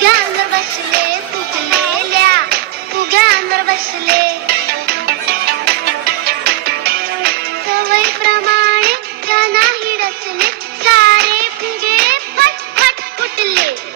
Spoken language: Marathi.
फुग्यांवर बसले फुगलेल्या फुग्यांवर बसले सवयीप्रमाणे त्या नाही रचले सारे फुगे